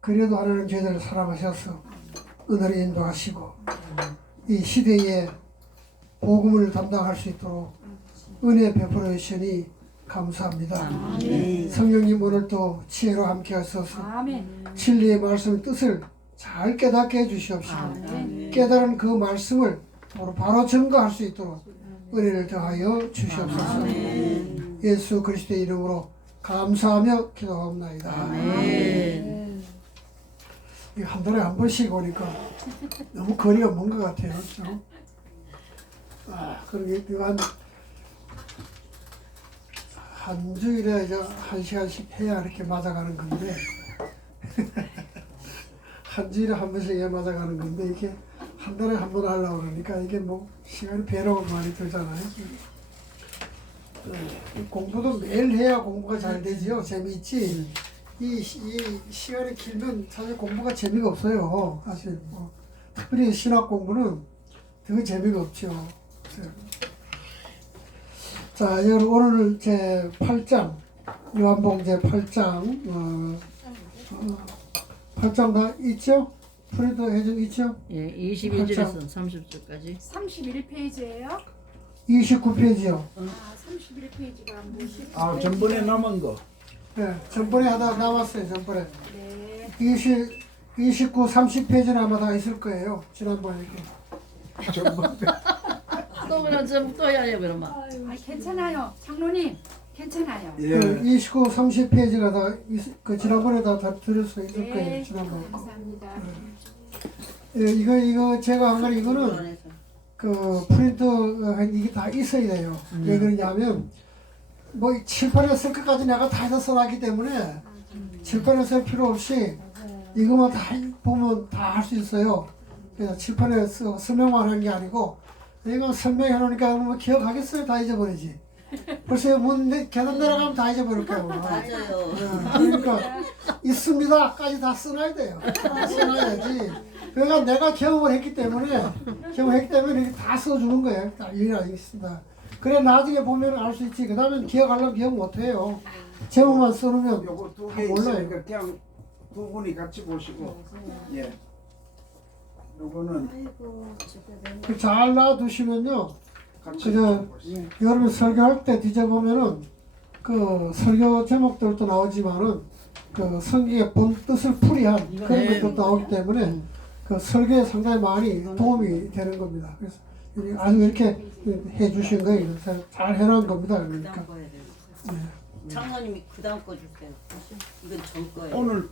그래도 하나님 저희들을 사랑하셔서 은혜를 인도하시고 이 시대에 복음을 담당할 수 있도록 은혜 베풀어 주시니 감사합니다. 성령님 오늘도 지혜로 함께 하셔서 진리의 말씀의 뜻을 잘 깨닫게 해주시옵시고 깨달은 그 말씀을 바로 증거할 수 있도록 은혜를 더하여 주시옵소서. 예수 그리스도의 이름으로 감사하며 기도하옵나이다. 한 달에 한 번씩 오니까 너무 거리가 먼 것 같아요. 그렇죠? 그러게 한 주일에 한 시간씩 해야 이렇게 맞아가는 건데 한 주일에 한 번씩 해야 맞아가는 건데 이게 한 달에 한 번 하려고 그러니까 이게 뭐 시간이 배로 많이 들잖아요. 공부도 매일 해야 공부가 잘 되지요. 재미있지. 이 시간이 길면 사실 공부가 재미가 없어요. 사실 특별히 신학 공부는 더 재미가 없죠. 자, 여러분 오늘 제 8장 요한복음 제 8장 8장 다 있죠? 프린트 해준 있죠? 예, 21절에서 30절까지. 31페이지예요? 29페이지요. 31페이지가 뭐지? 전번에 남은 거. 네, 전번에 하다 남았어요. 전번에. 네. 29, 30페이지는 아마 다 있을 거예요. 지난번에. 전번에. 또 그럼 또 해야 해요, 그러면. 아, 괜찮아요. 장로님, 괜찮아요. 그 29, 30페이지가 다 그 지난번에 다 들을 수 있을 거예요. 네, 지난번에. 감사합니다. 예, 이거 제가 한 건 이거는 그 프린트 이게 다 있어야 돼요. 왜 그러냐면 뭐 칠판에 쓸 것까지 내가 다 해서 써놨기 때문에 칠판에 쓸 필요 없이 이거만 다 보면 다 할 수 있어요. 그래서 칠판에 설명만 하는 게 아니고 이거 설명해 놓으니까 뭐 기억하겠어요? 다 잊어버리지. 벌써 계단 내려가면 다 잊어버릴 거예요. 맞아요. 그러니까 있습니다까지 다 써놔야 돼요. 다 써놔야지. 그러니까 내가 경험을 했기 때문에 이렇게 다 써주는 거예요. 다 일이라고 있습니다. 그래 나중에 보면 알 수 있지. 그 다음에 기억하려면 기억 못해요. 제목만 써놓으면 요거 두 다 개 몰라요. 있으니까 그냥 두 분이 같이 보시고. 예. 요거는 잘 놔두시면요. 같이 그저 보시죠. 여러분 설교할 때 뒤져보면은 그 설교 제목들도 나오지만은 그 성경의 본 뜻을 풀이한 그런 것도 나오기 때문에 그 설교에 상당히 많이 도움이 되는 겁니다. 그래서 아주 이렇게 해주신 거예요. 그래서 잘 해놓은 겁니다. 그러니까. 장모님이 그 다음 거 주세요. 이건 전 거예요.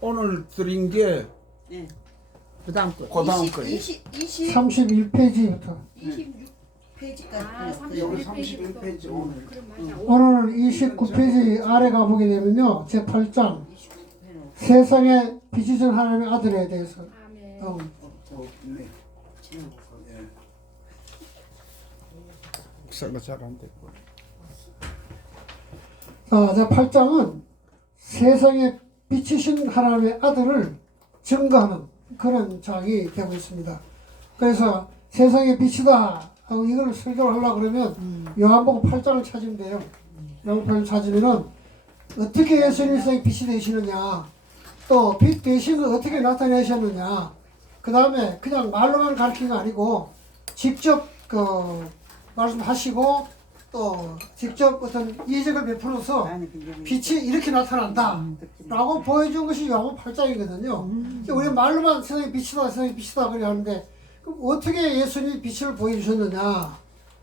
오늘 드린 게 네. 그 다음 거. 그 다음 거예요. 31페이지부터 26페이지까지. 여기 31페이지부터. 31페이지 오늘. 그럼 맞아. 오늘은 29페이지 아래 가보게 되면요. 제 8장 세상에 빛이 전 하나님의 아들에 대해서 아멘. 네. 예. 목사가 잘 안 됐고. 제 8장은 세상에 빛이신 하나님의 아들을 증거하는 그런 장이 되고 있습니다. 그래서 세상의 빛이다 하고 이걸 설교를 하려고 그러면 요한복음 8장을 찾으면 돼요. 요한복음 8장 찾으면은 어떻게 예수님이 세상의 빛이 되시느냐, 또 빛 되시는 걸 어떻게 나타내셨느냐, 그 다음에 그냥 말로만 가르치는 거 아니고 직접 그 말씀하시고 또 직접 어떤 이적을 베풀어서 빛이 이렇게 나타난다 라고 보여준 것이 요한복음 8장이거든요. 우리 말로만 세상의 빛이다 세상의 빛이다 그래 하는데 그럼 어떻게 예수님이 빛을 보여주셨느냐,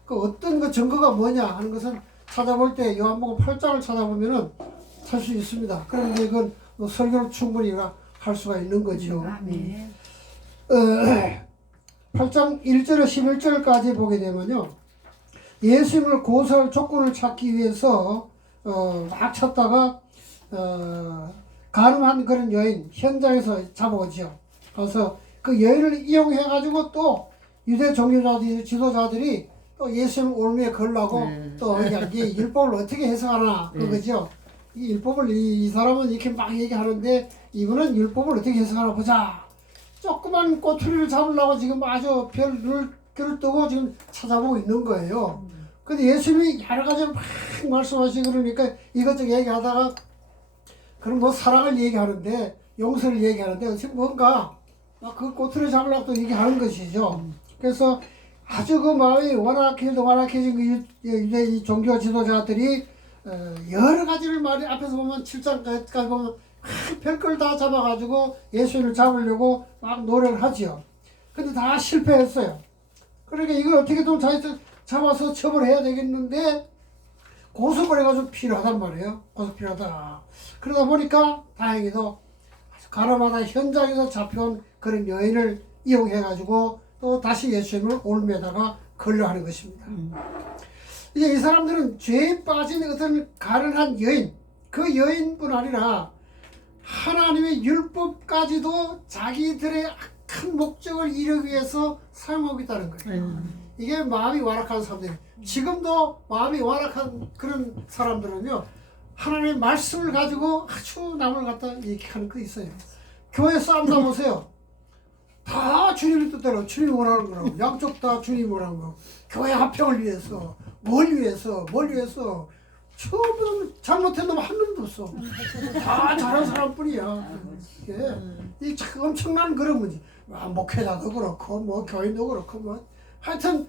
그 어떤 그 증거가 뭐냐 하는 것은 찾아볼 때 요한복음 8장을 찾아보면은 살 수 있습니다. 그런데 이건 뭐 설교를 충분히 할 수가 있는 거죠. 아멘. 8장 1절에서 11절까지 보게 되면요. 예수님을 고소할 조건을 찾기 위해서 막 찾다가 가늠한 그런 여인 현장에서 잡아오죠. 그래서 그 여인을 이용해 가지고 또 유대 종교자들 지도자들이 또 예수님 올무에 걸라고 또 이게 율법을 어떻게 해석하나 그거죠. 이 율법을 이 사람은 이렇게 막 얘기하는데 이분은 율법을 어떻게 해석하나 보자. 조그만 꼬투리를 잡으려고 지금 아주 별을 뜨고 지금 찾아보고 있는 거예요. 근데 예수님이 여러 가지를 막 말씀하시고 그러니까 이것저것 얘기하다가 그럼 뭐 사랑을 얘기하는데 용서를 얘기하는데 지금 뭔가 막 그 꼬투리 잡으려고 또 얘기하는 것이죠. 그래서 아주 그 마음이 완악해진 그 유대 종교 지도자들이 여러 가지를 말이 앞에서 보면 7장까지 보면 별걸 다 잡아가지고 예수를 잡으려고 막 노력을 하지요. 근데 다 실패했어요. 그러니까 이걸 어떻게든 잡아서 처벌해야 되겠는데 고소를 해가지고 필요하단 말이에요. 고소 필요하다. 그러다 보니까 다행히도 가나마다 현장에서 잡혀온 그런 여인을 이용해가지고 또 다시 예수님을 올매다가 걸려하는 것입니다. 이제 이 사람들은 죄에 빠진 어떤 가련한 여인, 그 여인뿐 아니라 하나님의 율법까지도 자기들의 악한 목적을 이루기 위해서 사용하고 있다는 거예요. 이게 마음이 완악한 사람들이에요. 지금도 마음이 완악한 그런 사람들은요, 하나님의 말씀을 가지고 아주 남을 갖다 얘기하는 거 있어요. 교회 싸움 나보세요. 다 주님의 뜻대로 주님이 원하는 거라고. 양쪽 다 주님이 원하는 거. 교회 합평을 위해서, 뭘 위해서. 처음부터 잘못한 놈 한 놈도 없어. 다 잘한 사람뿐이야. 이게 이 참 엄청난 그런 문제. 목회자도 그렇고, 뭐 교인도 그렇고, 뭐 하여튼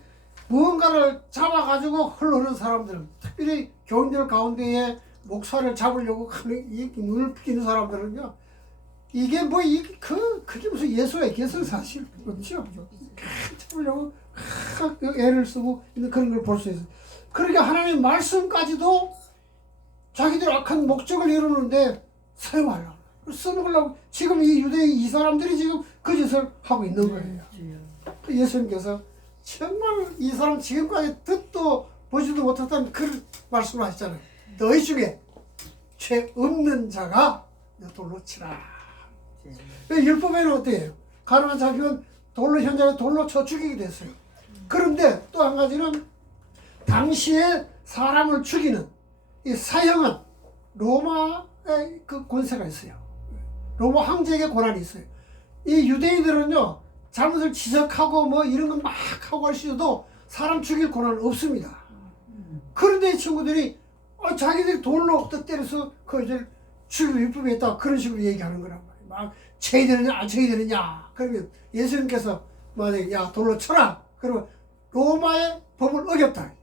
무언가를 잡아가지고 흘러오는 사람들, 특별히 교인들 가운데에 목사를 잡으려고 하는 이 눈을 피는 사람들은요, 이게 뭐 그게 무슨 예수의 개설 사실 없죠. 잡으려고 애를 쓰고 있는 그런 걸 볼 수 있어요. 그러니까 하나님 말씀까지도 자기들 악한 목적을 이루는데 사용하려고 쓰는 걸로 지금 이 유대인 이 사람들이 지금 그 짓을 하고 있는 거예요. 예수님께서 정말 이 사람 지금까지 듣도 보지도 못했던 그 말씀을 하셨잖아요. 너희 중에 죄 없는 자가 돌로 치라. 율법에는 어때요? 가난한 자기는 돌로 현장에 돌로 쳐 죽이게 됐어요. 그런데 또 한 가지는 당시에 사람을 죽이는 이 사형은 로마의 그 권세가 있어요. 로마 황제에게 권한이 있어요. 이 유대인들은요, 잘못을 지적하고 뭐 이런 거 막 하고 하시도 사람 죽일 권한은 없습니다. 그런데 이 친구들이 자기들이 돌로 때려서 그걸 죽이고 율법에 있다 그런 식으로 얘기하는 거란 말이에요. 막 죄이 되느냐 안 죄이 되느냐. 그러면 예수님께서 만약에 야 돌로 쳐라. 그러면 로마의 법을 어겼다.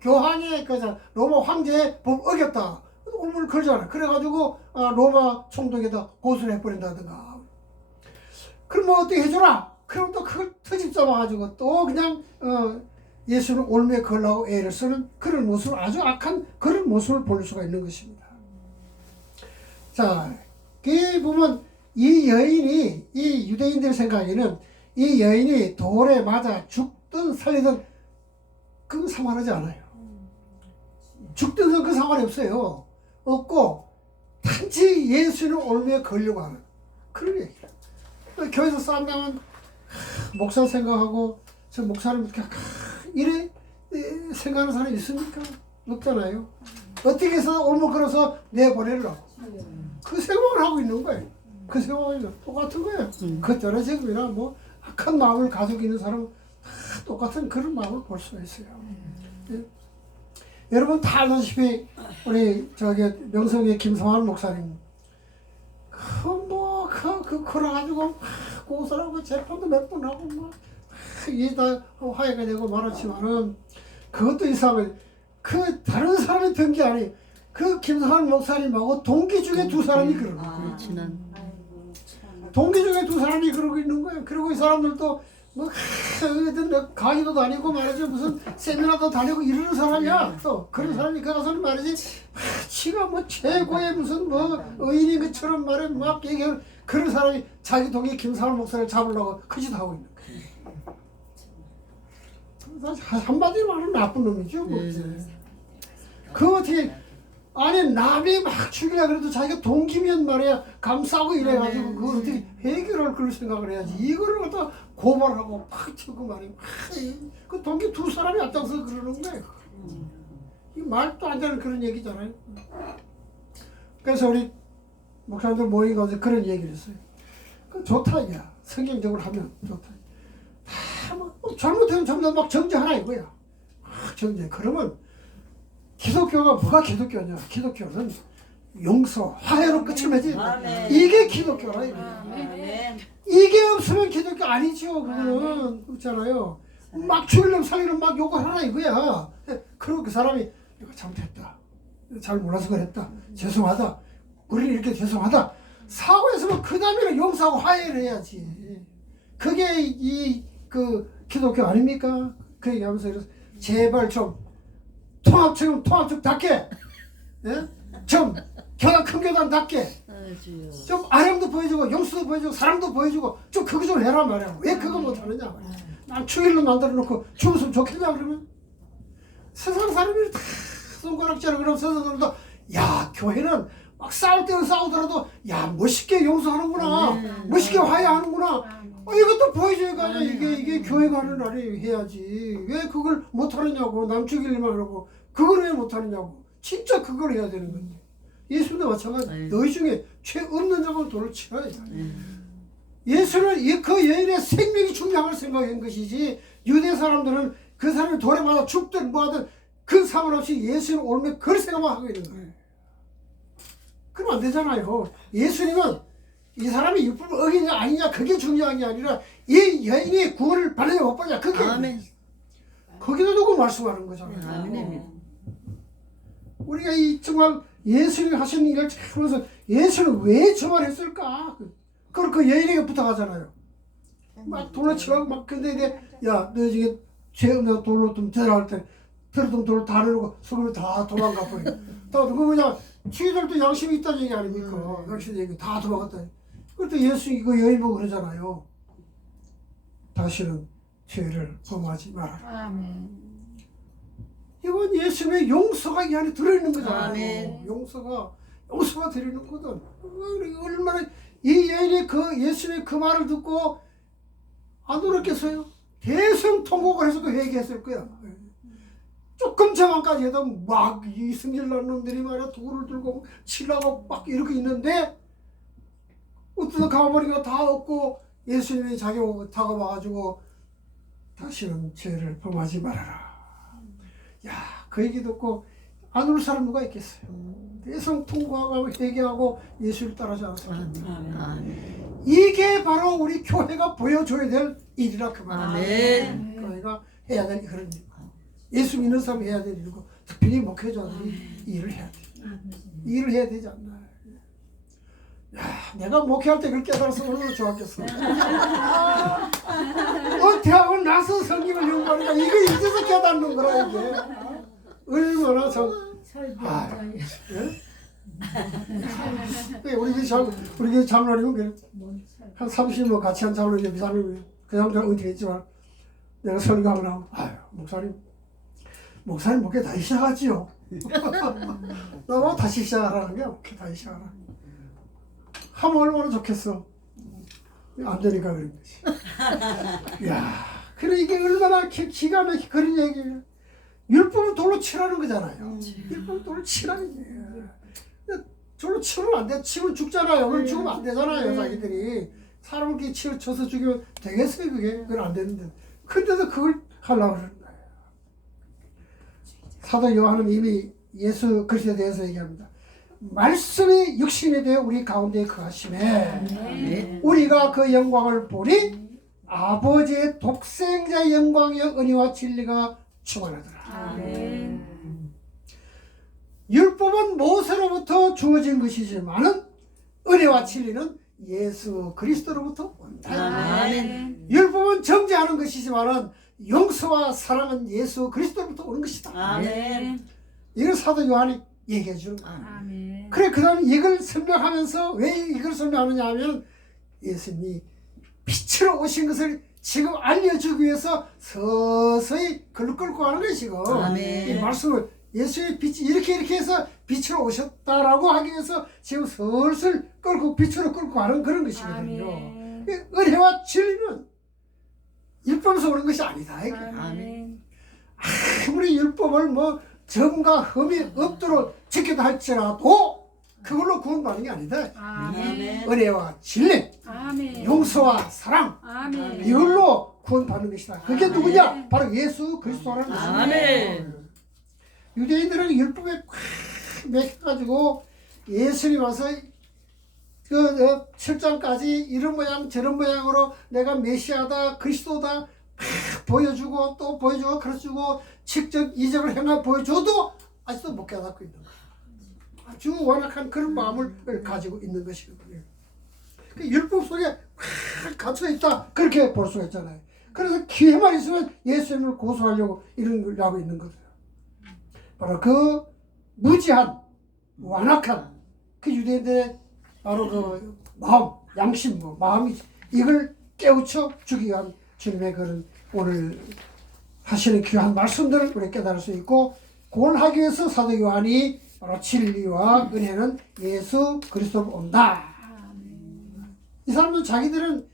교황의 로마 황제의 법을 어겼다. 올무를 걸잖아. 그래가지고 로마 총독에다 고소를 해버린다든가. 그럼 뭐 어떻게 해줘라. 그럼 또 그걸 터집 잡아가지고 또 그냥 예수를 올무에 걸라고 애를 쓰는 그런 모습, 아주 악한 그런 모습을 볼 수가 있는 것입니다. 자, 그 보면 이 여인이, 이 유대인들 생각에는 이 여인이 돌에 맞아 죽든 살리든 그건 상관하지 않아요. 죽든 그 상관이 없어요. 없고 단지 예수를 올무에 걸려고 하는 그런 얘기예요. 교회에서 싸움 나면 목사 생각하고 저 목사를 이래 생각하는 사람이 있습니까? 없잖아요. 어떻게 해서 올무 걸어서 내보내려고 그 생각을 하고 있는 거예요. 그 생각이 똑같은 거예요. 그때나 지금이나 뭐 악한 마음을 가지고 있는 사람은 다 똑같은 그런 마음을 볼 수가 있어요. 예. 여러분 다 아시다시피 우리 명성의 김성환 목사님 그래가지고 고소하고 재판도 몇 번 하고 막 이게 다 화해가 되고 말았지만은 그것도 이상하게 그 다른 사람이 든 게 아니에요. 그 김성환 목사님하고 동기 중에 두 사람이 그러는 거예요. 동기 중에 두 사람이 그러고 있는 거예요. 그리고 이 사람들도 뭐 강의도 다니고 말이죠. 무슨 세미나도 다니고 이러는 사람이야. 또 그런 사람이 그 가서는 말이지 지가 뭐 최고의 무슨 뭐 의인인 것처럼 말해 막 얘기하는 그런 사람이 자기 동기 김상훈 목사를 잡으려고 그 짓 하고 있는 거예요. 한마디로 말하면 나쁜 놈이죠. 뭐. 그 어떻게 아니 남이 막 죽이려 그래도 자기가 동기면 말이야 감싸고 이래가지고 그걸 어떻게 해결할 그런 생각을 해야지. 이거를 갖다 고발하고 팍 치고 말이야. 그 동기 두 사람이 앞장서 그러는 거예요. 이 말도 안 되는 그런 얘기잖아요. 그래서 우리 목사님들 모인 가운데 그런 얘기를 했어요. 그 좋다 야 성경적으로 하면 좋다. 다뭐 잘못하면 전부 다 막 정죄하라 이거야. 정죄. 그러면 기독교가 뭐가 기독교냐? 기독교는 용서, 화해로 끝을 맺어야 돼. 아멘. 이게 기독교라. 이게. 아멘. 이게 없으면 기독교 아니죠. 그거는 그렇잖아요. 막 죽이려면 살리려면 막 욕을 하라 이거야. 그리고 그 사람이 이거 잘못했다. 잘 몰라서 그랬다. 죄송하다. 우리는 이렇게 죄송하다. 사고했으면 그 다음에는 용서하고 화해를 해야지. 그게 그 기독교 아닙니까? 그 얘기하면서 이래서 제발 좀 통합적답게, 예? 좀 교단 큰 교단답게 아주요. 좀 아령도 보여주고 용서도 보여주고 사랑도 보여주고 좀 그거 좀 해라 말이야. 왜 그거 못하느냐 말이야. 난 축일로 만들어 놓고 죽었으면 좋겠냐 그러면 세상 사람들이 다 손가락질하고 그러면 세상 사람도 야 교회는 막 싸울 때는 싸우더라도 야 멋있게 용서하는구나, 멋있게 화해하는구나. 이것도 보여줘야 가냐. 이게 교회가 하는 날이 해야지. 왜 그걸 못하느냐고. 남 죽이려면 하고 그걸 왜 못하느냐고. 진짜 그걸 해야 되는 건데. 예수도 마찬가지. 너희 중에 죄 없는 자가 돌을 치라. 예수는 그 여인의 생명이 중요한 걸 생각한 것이지 유대 사람들은 그 사람이 돌에 맞아 죽든 뭐하든 그 상관없이 예수는 옳은 그걸 생각만 하고 있는 거예요. 그러면 안 되잖아요. 예수님은 이 사람이 율법을 어기냐 아니냐 그게 중요한 게 아니라 이 여인이 구원을 받느냐 못 받느냐 그게 아멘. 거기다 두고 말씀하는 거잖아요. 아멘. 우리가 이 정말 예수님이 하시는 일을 하면서 예수는 왜 저 말 했을까? 그걸 그 여인에게 부탁하잖아요. 막 돌로 치라고 막 근데 이제 야 너 중에 죄 없는 돌로 좀 대라 때 들었던 돌을 다 내놓고 속으로 다 도망가 버려. 다 그거 뭐냐 지들도 양심이 있다는 얘기 아닙니까? 양심 얘기 다 도망갔다. 그때 예수 이거 여인 보고 그러잖아요. 다시는 죄를 범하지 말아라. 아멘. 이건 예수님의 용서가 이 안에 들어있는 거잖아요. 아멘. 용서가 들어있는 거든. 얼마나 이 여인이 그 예수님의 그 말을 듣고 안 울었겠어요? 대성통곡을 해서 그 회개했을 거야. 조금 전까지 해도 막 이 승질난 놈들이 말이야 돌을 들고 치려고 막 이렇게 있는데 어떻게 가버리니까 다 없고 예수님이 자기 다가와가지고 다시는 죄를 범하지 말아라. 야, 그 얘기 듣고 안 울 사람 누가 있겠어요? 대성통곡하고 회개하고 예수를 따르지 않을 사람. 아멘. 이게 바로 우리 교회가 보여줘야 될 일이라 그 말이야. 아멘. 교회가 해야 될 그런 일. 예수 믿는 사람이 해야 될 일이고 특별히 목회자들이 이 일을 해야 돼. 이 일을 해야 되지 않나. 야, 내가 목회할 때 그걸 깨달아서 얼마나 좋았겠어. 대학원 나서 성경을 연구하니까 이거 이제서 깨닫는 거라 이게. 얼마나 참. 우리 교회 장로님은 그래. 한 30년 같이 한 장로님, 비사님이 그 장로님 은퇴했지만 내가 설교하고 나면 아유 목사님 목회 다시 시작하지요. 나보고 다시 시작하라는 게 목회 다시 시작하라. 하면 얼마나 좋겠어. 안 되니까 그런 거지. 야, 그래 이게 얼마나 기가 막히게 그런 얘기예요. 율법은 돌로 치라는 거잖아요. 율법은 돌로 치라는 얘기예요. 돌로 치면 안 돼. 치면 죽잖아요. 그걸 죽으면 안 되잖아요. 자기들이. 사람을 이렇게 쳐서 죽이면 되겠어요. 그건 안 되는데. 근데도 그걸 하려고 그러는 거예요. 사도 요한은 이미 예수 그리스도에 대해서 얘기합니다. 말씀이 육신이 되어 우리 가운데 거하심에 우리가 그 영광을 보니 아버지의 독생자의 영광의 은혜와 진리가 충만하더라. 아멘. 율법은 모세로부터 주어진 것이지만은 은혜와 진리는 예수 그리스도로부터 온다. 아멘. 율법은 정죄하는 것이지만은 용서와 사랑은 예수 그리스도로부터 오는 것이다. 아멘. 이걸 사도 요한이 얘기해 주는 거야. 아멘. 그래 그 다음 이걸 설명하면서 왜 이걸 설명하느냐 하면 예수님이 빛으로 오신 것을 지금 알려주기 위해서 서서히 글로 끌고 가는 것이고 아멘. 이 말씀을 예수의 빛이 이렇게 해서 빛으로 오셨다라고 하기 위해서 지금 슬슬 빛으로 끌고 가는 그런 것이거든요. 아멘. 은혜와 진리는 율법에서 오는 것이 아니다. 이게. 아멘. 아무리 율법을 뭐 점과 흠이 없도록 지켰다 할지라도 그걸로 구원받는 게 아니다. 아멘. 은혜와 진리, 아멘. 용서와 사랑 아멘. 이걸로 구원받는 것이다. 그게 아멘. 누구냐? 바로 예수 그리스도라는 것입니다. 아멘. 유대인들은 율법에 꽉 맥혀가지고 예수님 와서 그 7장까지 이런 모양 저런 모양으로 내가 메시아다 그리스도다 보여주고 또 보여주고 가르쳐주고 직접 이적을 행하 보여줘도 아직도 못 깨닫고 있는 거예요. 아주 완악한 그런 마음을 가지고 있는 것이거든요. 그 율법 속에 확 갇혀있다 그렇게 볼 수가 있잖아요. 그래서 기회만 있으면 예수님을 고소하려고 이런 걸 하고 있는 거예요. 바로 그 무지한 완악한 그 유대인들의 바로 그 마음, 양심, 마음이 이걸 깨우쳐 주기 위한 주님의 그런 오늘 하시는 귀한 말씀들을 우리 깨달을 수 있고, 그걸 하기 위해서 사도 요한이 바로 진리와 은혜는 예수 그리스도로 온다. 이 사람들은 자기들은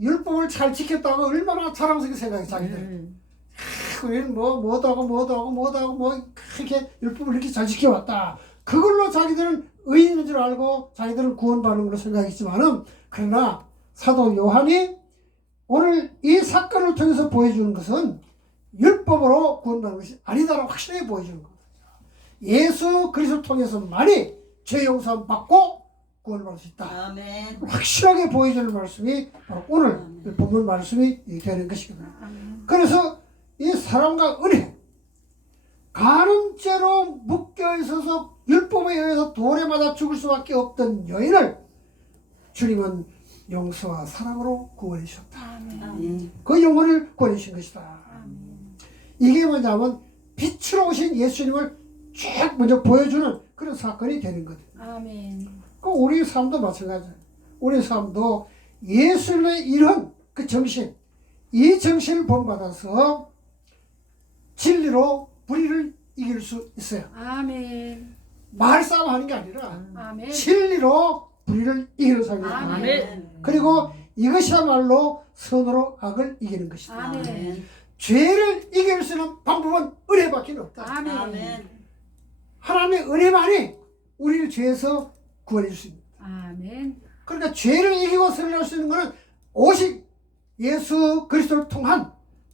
율법을 잘 지켰다고 얼마나 자랑스럽게 생각해 자기들. 우리는 뭐도 하고 이렇게 율법을 이렇게 잘 지켜왔다. 그걸로 자기들은 의인인 줄 알고 자기들은 구원받는 걸로 생각했지만은, 그러나 사도 요한이 오늘 이 사건을 통해서 보여주는 것은 율법으로 구원받는 것이 아니다라고 확실하게 보여주는 겁니다. 예수 그리스도를 통해서만이 죄 용서 받고 구원을 받을 수 있다. 아멘. 확실하게 보여주는 말씀이 바로 오늘 본문 말씀이 되는 것이거든요. 그래서 이 사랑과 은혜, 가늠죄로 묶여 있어서 율법에 의해서 돌에 맞아 죽을 수밖에 없던 여인을 주님은 용서와 사랑으로 구원해 주셨다. 아멘. 그 영혼을 구원해 주신 것이다. 이게 뭐냐면 빛으로 오신 예수님을 쭉 먼저 보여주는 그런 사건이 되는 거죠. 아멘. 그 우리 삶도 마찬가지예요. 우리 삶도 예수님의 이런 그 정신, 이 정신을 본받아서 진리로 불의를 이길 수 있어요. 아멘. 말싸움 하는 게 아니라 아멘. 진리로 불의를 이기는 삶이에요. 아멘. 그리고 이것이야말로 선으로 악을 이기는 것이다. 아멘. 죄를 이길 수 있는 방법은 은혜밖에 없다. 아멘. 아멘. 하나님의 은혜만이 우리를 죄에서 구원해 줄 수 있습니다. 아멘. 그러니까 죄를 이기고 선을 할 수 있는 것은 오직 예수 그리스도를 통한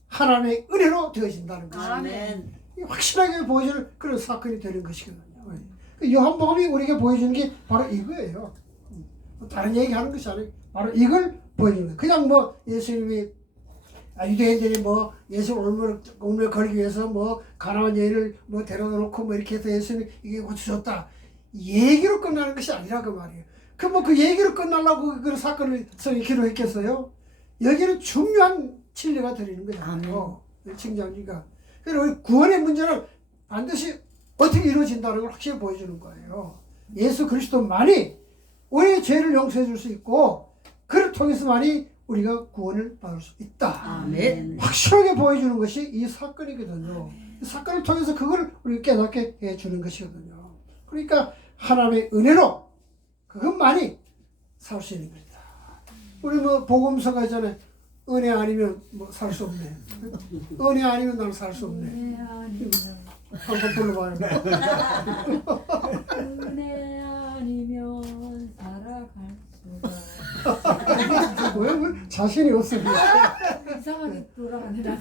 하나님의 은혜로 되어진다는 것입니다. 아멘. 확실하게 보여주는 그런 사건이 되는 것이거든요. 요한복음이 우리에게 보여주는 게 바로 이거예요. 다른 얘기하는 것이 아니고 바로 이걸 보여주는 거예요. 그냥 뭐 예수님이 유대인들이 뭐 예수 올무를 걸기 위해서 뭐 가나안 여인을 뭐 데려다 놓고 뭐 이렇게 해서 예수님이 이게 고쳐줬다, 얘기로 끝나는 것이 아니라 그 말이에요. 그 뭐 그 얘기로 끝나려고 그 사건을 성이 기록했겠어요? 여기는 중요한 진리가 들리는 거잖아요. 칭찬이가. 그래서 우리 구원의 문제는 반드시 어떻게 이루어진다는 걸 확실히 보여주는 거예요. 예수 그리스도만이 우리의 죄를 용서해 줄 수 있고, 그를 통해서만이 우리가 구원을 받을 수 있다. 아멘. 확실하게 보여주는 것이 이 사건이거든요. 이 사건을 통해서 그걸 우리가 깨닫게 해주는 것이거든요. 그러니까 하나님의 은혜로 그것만이 살 수 있는 겁니다. 우리 뭐 복음서가 있잖아요. 은혜 아니면 뭐 살 수 없네. 은혜 아니면 나는 살 수 없네. 은혜 아니면 한번 불러봐요. 은혜 아니면 살아갈 수가 왜 자신이 없습니다. 이상하게 돌아가느라.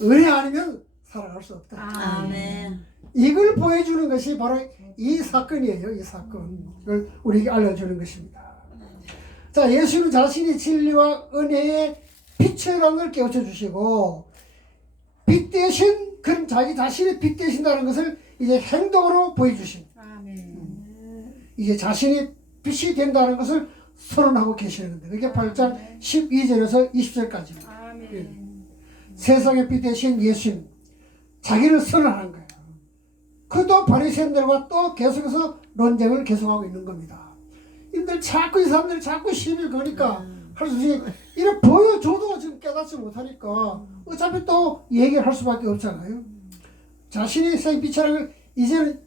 은혜 아니면 살아갈 수 없다. 아멘. 이걸 보여주는 것이 바로 이 사건이에요. 이 사건을 우리에게 알려주는 것입니다. 자, 예수는 자신이 진리와 은혜의 빛이라는 걸 깨우쳐 주시고, 빛 대신 그런 자기 자신이 빛 되신다는 것을 이제 행동으로 보여주십니다. 아멘. 이제 자신이 빛이 된다는 것을 선언하고 계시는 건데, 그게 8장 12절에서 20절까지입니다. 아멘. 세상의 빛 대신 예수님, 자기를 선언하는 거예요. 그도 바리새인들과 또 계속해서 논쟁을 계속하고 있는 겁니다. 이들 자꾸 이 사람들이 자꾸 시비를 거니까 할 수 없이 이래 보여줘도 지금 깨닫지 못하니까 어차피 또 얘기를 할 수밖에 없잖아요. 자신이 생빛이라는 걸 이제는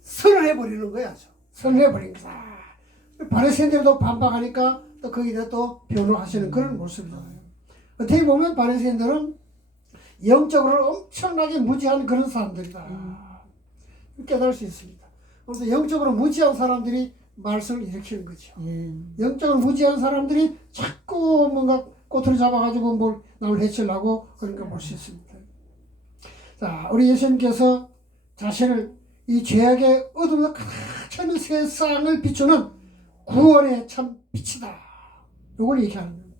선언해버리는 거야. 선언해버린 거야. 바리새인들도 반박하니까 또 거기다 또 변호하시는 그런 모습이잖아요. 어떻게 보면 바리새인들은 영적으로 엄청나게 무지한 그런 사람들이다. 깨달을 수 있습니다. 그래서 영적으로 무지한 사람들이 말썽을 일으키는 거죠. 영적으로 무지한 사람들이 자꾸 뭔가 꼬투리 잡아가지고 뭘 남을 해치려고 그런 걸 볼 수 있습니다. 자, 우리 예수님께서 자신을 이 죄악의 어둠에서 가장 켜는 세상을 비추는 구원의 참 빛이다. 이걸 얘기하는 거예요.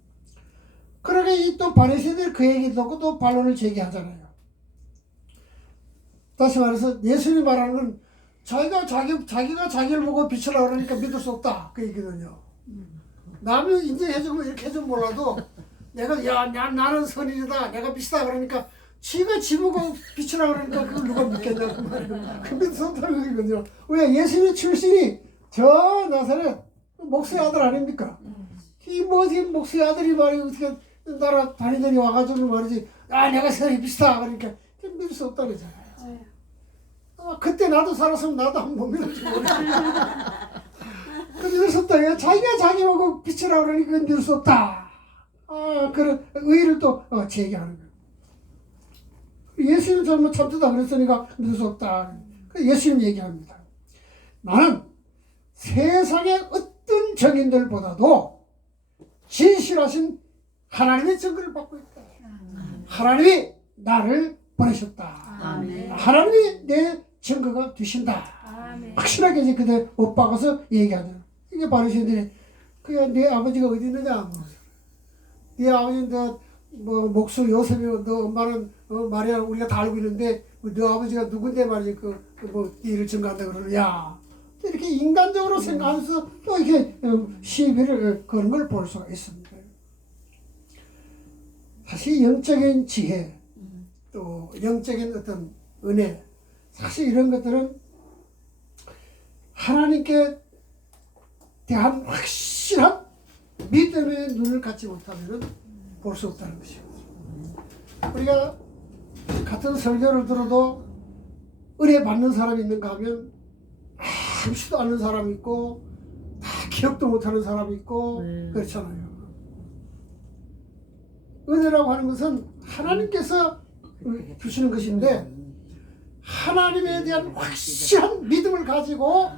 그러니까 이 또 바리새인들이 그 얘기 듣고 또 반론을 제기하잖아요. 다시 말해서 예수님이 말하는 건 자기가 자기를 보고 비추라 그러니까 믿을 수 없다. 그 얘기거든요. 남이 인정해주고 이렇게 해주면 몰라도 내가 나는 선인이다. 내가 빛이다. 그러니까 지가 지보고 비추라 그러니까 그걸 누가 믿겠냐. 그 말이에요. 그 믿을 수 없다는 얘기거든요. 왜 예수님 출신이 저 나사렛 목수의 아들 아닙니까? 이 뭐지 목수의 아들이 말이야 어떻게 나라 다니더니 와가지고 말이지 내가 선이 비슷하다 그러니까 믿을 수 없다 그러잖아요. 그때 나도 살았으면 나도 한번 믿을지 모르겠어. 믿을 수 없다. 자기가 자기 보고 비추라 그러니까 믿을 수 없다. 그런 의의를 또 제기하는 거예요. 예수님 잘못 참되다 그랬으니까 믿을 수 없다. 예수님 얘기합니다. 나는 세상의 어떤 정인들보다도 진실하신 하나님의 증거를 받고 있다. 하나님이 나를 보내셨다. 아멘. 하나님이 내 증거가 되신다. 아멘. 확실하게 이제 그대 못 박아서 얘기하죠. 이게 바리새인들이 그냥 네 아버지가 어디 있느냐? 네 아버지는 뭐 목수 요셉이 너 엄마는 마리아 우리가 다 알고 있는데 너 아버지가 누군데 말이지 뭐 일을 증거한다 그러는 야 이렇게 인간적으로 생각하면서 또 이렇게 시비를 거는 걸 볼 수가 있습니다. 사실 영적인 지혜 또 영적인 어떤 은혜 사실 이런 것들은 하나님께 대한 확실한 믿음의 눈을 갖지 못하면 볼 수 없다는 것이죠. 우리가 같은 설교를 들어도 은혜 받는 사람이 있는가 하면 아무지도 않는 사람이 있고 다 기억도 못하는 사람이 있고 그렇잖아요. 은혜라고 하는 것은 하나님께서 주시는 것인데 하나님에 대한 확실한 믿음을 가지고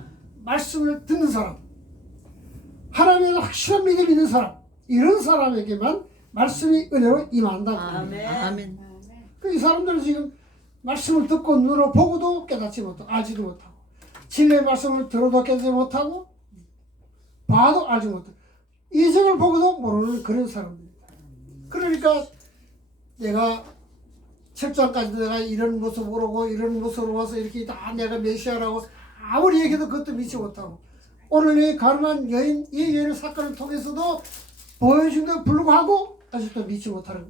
말씀을 듣는 사람 하나님에 대한 확실한 믿음이 있는 사람 이런 사람에게만 말씀이 은혜로 임한다. 아멘. 아멘. 이 사람들은 지금 말씀을 듣고 눈으로 보고도 깨닫지 못하고 알지도 못하고 진리의 말씀을 들어도 깨닫지 못하고 봐도 알지 못하고 이성을 보고도 모르는 그런 사람들입니다. 그러니까 내가 책장까지도 내가 이런 모습으로 오고 이런 모습으로 와서 이렇게 다 내가 메시아라고 아무리 얘기해도 그것도 믿지 못하고 오늘 이 가늠한 여인 이 여인의 사건을 통해서도 보여준 데 불구하고 아직도 믿지 못하는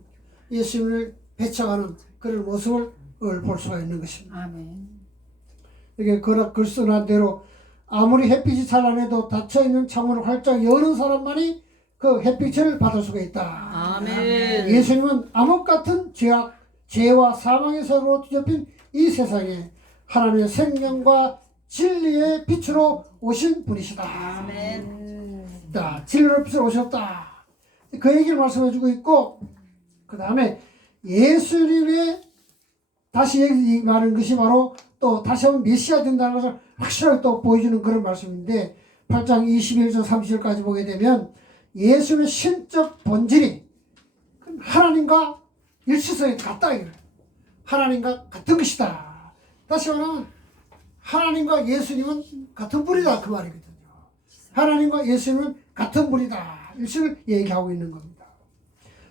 예수님을 배척하는 그런 모습을 볼 수가 있는 것입니다. 아멘. 이게 글쓴한 대로 아무리 햇빛이 찬란해도 닫혀있는 창문을 활짝 여는 사람만이 그 햇빛을 받을 수가 있다. 아멘. 예수님은 암흑 같은 죄와 사망의 세로로 뒤덮인 이 세상에 하나님의 생명과 진리의 빛으로 오신 분이시다. 아멘. 자, 진리의 빛으로 오셨다. 그 얘기를 말씀해주고 있고 그 다음에 예수님의 다시 말하는 것이 바로 또 다시 한번 메시아 된다는 것을 확실하게 또 보여주는 그런 말씀인데 8장 21절 30절까지 보게 되면 예수님의 신적 본질이 하나님과 일치성이 같다. 하나님과 같은 것이다. 다시 말하면 하나님과 예수님은 같은 분이다. 그 말이거든요. 하나님과 예수님은 같은 분이다. 이것을 얘기하고 있는 겁니다.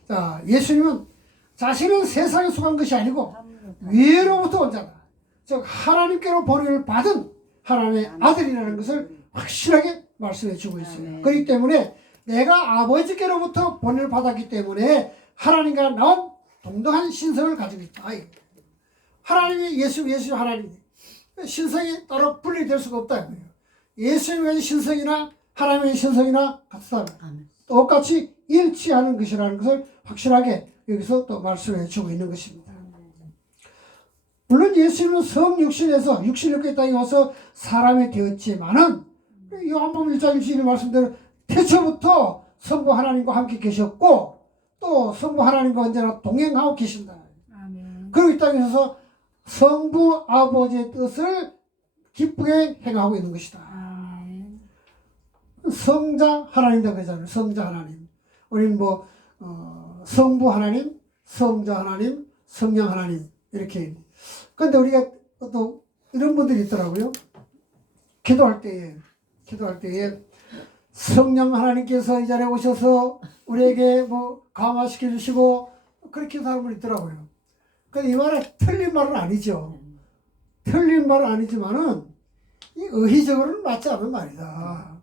자, 예수님은 자신은 세상에 속한 것이 아니고 위로부터 온 자다. 즉 하나님께로 보내를 받은 하나님의 아들이라는 것을 확실하게 말씀해 주고 있어요. 그렇기 때문에 내가 아버지께로부터 보내를 받았기 때문에 하나님과 나온 동등한 신성을 가지고 있다. 하나님이 예수 하나님 신성이 따로 분리될 수가 없다. 예수님의 신성이나 하나님의 신성이나 같다. 똑같이 일치하는 것이라는 것을 확실하게 여기서 또 말씀해 주고 있는 것입니다. 물론 예수님은 성육신에서 육신의 땅에 와서 사람이 되었지만은 요한복음 1장 1절 말씀대로 태초부터 성부 하나님과 함께 계셨고 또 성부 하나님과 언제나 동행하고 계신다. 아멘. 그리고 이 땅에서 성부 아버지의 뜻을 기쁘게 행하고 있는 것이다. 아멘. 성자 하나님이라고 그러잖아요. 성자 하나님. 우리는 뭐 성부 하나님, 성자 하나님, 성령 하나님 이렇게. 그런데 우리가 또 이런 분들이 있더라고요. 기도할 때에 성령 하나님께서 이 자리에 오셔서 우리에게 뭐 강화시켜 주시고 그렇게 기도하는 분이 있더라고요. 근데 이 말은 틀린 말은 아니죠. 틀린 말은 아니지만은 이 의의적으로는 맞지 않는 말이다.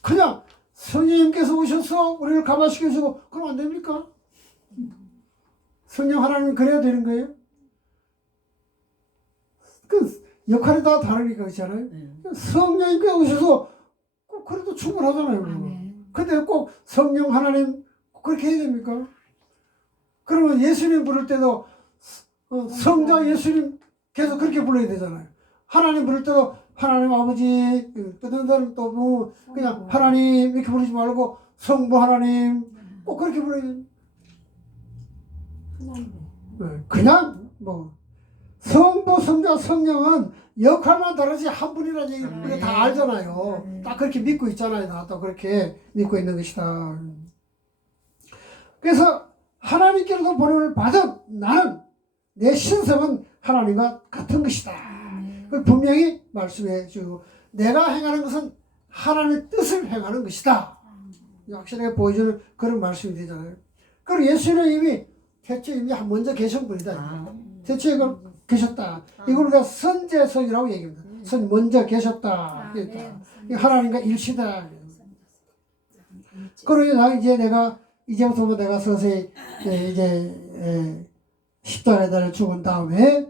그냥 성령님께서 오셔서 우리를 강화시켜 주시고 그럼 안 됩니까? 성령 하나님 그래야 되는 거예요? 그 역할이 다 다르니까 그렇잖아요. 성령님께서 오셔서 꼭 그래도 충분하잖아요. 근데 꼭 성령 하나님 그렇게 해야 됩니까? 그러면 예수님 부를 때도 성자 예수님 계속 그렇게 불러야 되잖아요. 하나님 부를 때도 하나님 아버지, 어떤 사람은 또 뭐 그냥 하나님 이렇게 부르지 말고 성부 하나님 꼭 그렇게 불러야 돼요. 그냥 뭐 성부, 성자, 성령은 역할만 다르지 한 분이라는 얘기 우리가 다 알잖아요. 딱 그렇게 믿고 있잖아요. 다 또 그렇게 믿고 있는 것이다. 그래서 하나님께로서 보냄을 받은 나는 내 신성은 하나님과 같은 것이다. 그걸 분명히 말씀해 주고 내가 행하는 것은 하나님의 뜻을 행하는 것이다. 확실하게 보여주는 그런 말씀이 되잖아요. 그리고 예수는 이미 태초에 이미 먼저 계신 분이다. 태초에 계셨다. 이걸 우리가 선제성이라고 얘기합니다. 선 먼저 계셨다. 하나님과 일치다. 그러니 이제 이제부터 내가 서서히 이제 십자가에 죽은 다음에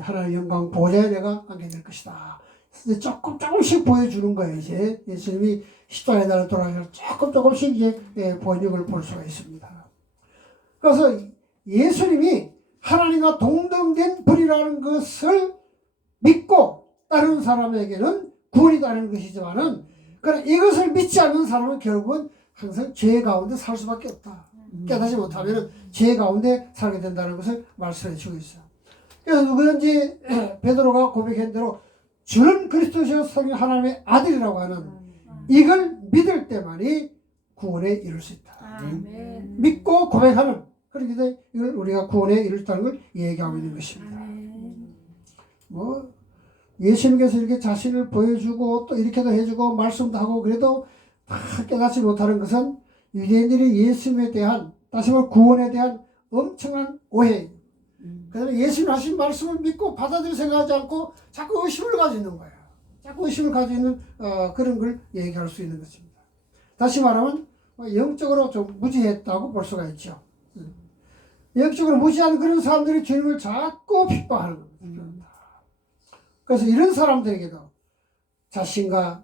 하나님의 영광 보좌에 내가 앉게 될 것이다. 이제 조금씩 보여주는 거예요. 이제 예수님이 십자가에 달아 돌아가서 조금씩 이제 번역을 볼 수가 있습니다. 그래서 예수님이 하나님과 동등된 분이라는 것을 믿고 따르는 사람에게는 구원이 따르는 것이지만은 그러나 이것을 믿지 않는 사람은 결국은 항상 죄 가운데 살 수밖에 없다. 깨닫지 못하면 죄 가운데 살게 된다는 것을 말씀해 주고 있어요. 그래서 누구든지 베드로가 고백한 대로 주는 그리스도시요 성령 하나님의 아들이라고 하는 이걸 믿을 때만이 구원에 이룰 수 있다. 아멘. 믿고 고백하는 그러기에 이걸 우리가 구원에 이룰다는 걸 얘기하고 있는 것입니다. 뭐 예수님께서 이렇게 자신을 보여주고 또 이렇게도 해주고 말씀도 하고 그래도 다 깨닫지 못하는 것은 유대인들이 예수님에 대한 다시 말해 구원에 대한 엄청난 오해. 그 다음에 예수님 하신 말씀을 믿고 받아들일 생각하지 않고 자꾸 의심을 가지고 있는 거예요. 자꾸 의심을 가지고 있는 그런 걸 얘기할 수 있는 것입니다. 다시 말하면 영적으로 좀 무지했다고 볼 수가 있죠. 영적으로 무지한 그런 사람들이 주님을 자꾸 핍박하는 겁니다. 그래서 이런 사람들에게도